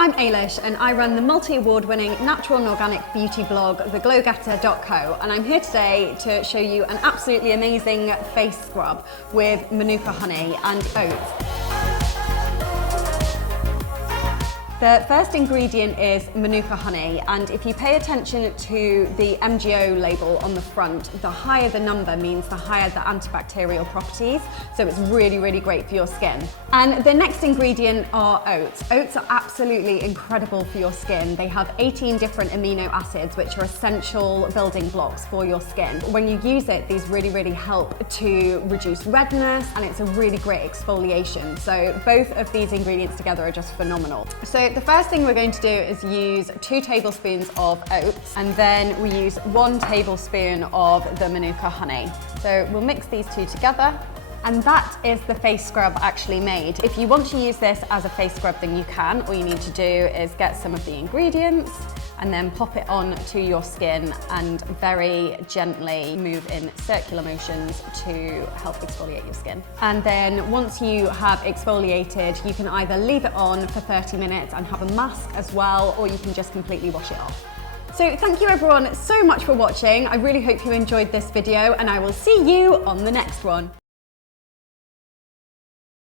I'm Ailish and I run the multi-award winning natural and organic beauty blog, theglowgetter.co, and I'm here today to show you an absolutely amazing face scrub with Manuka Honey and oats. The first ingredient is Manuka Honey, and if you pay attention to the MGO label on the front, the higher the number means the higher the antibacterial properties, so it's really, really great for your skin. And the next ingredient are oats. Oats are absolutely incredible for your skin. They have 18 different amino acids, which are essential building blocks for your skin. When you use it, these really, really help to reduce redness, and it's a really great exfoliation. So both of these ingredients together are just phenomenal. So the first thing we're going to do is use 2 tablespoons of oats, and then we use 1 tablespoon of the Manuka Honey. So we'll mix these 2 together, and that is the face scrub actually made. If you want to use this as a face scrub, then you can. All you need to do is get some of the ingredients and then pop it on to your skin and very gently move in circular motions to help exfoliate your skin. And then once you have exfoliated, you can either leave it on for 30 minutes and have a mask as well, or you can just completely wash it off. So thank you everyone so much for watching. I really hope you enjoyed this video, and I will see you on the next one.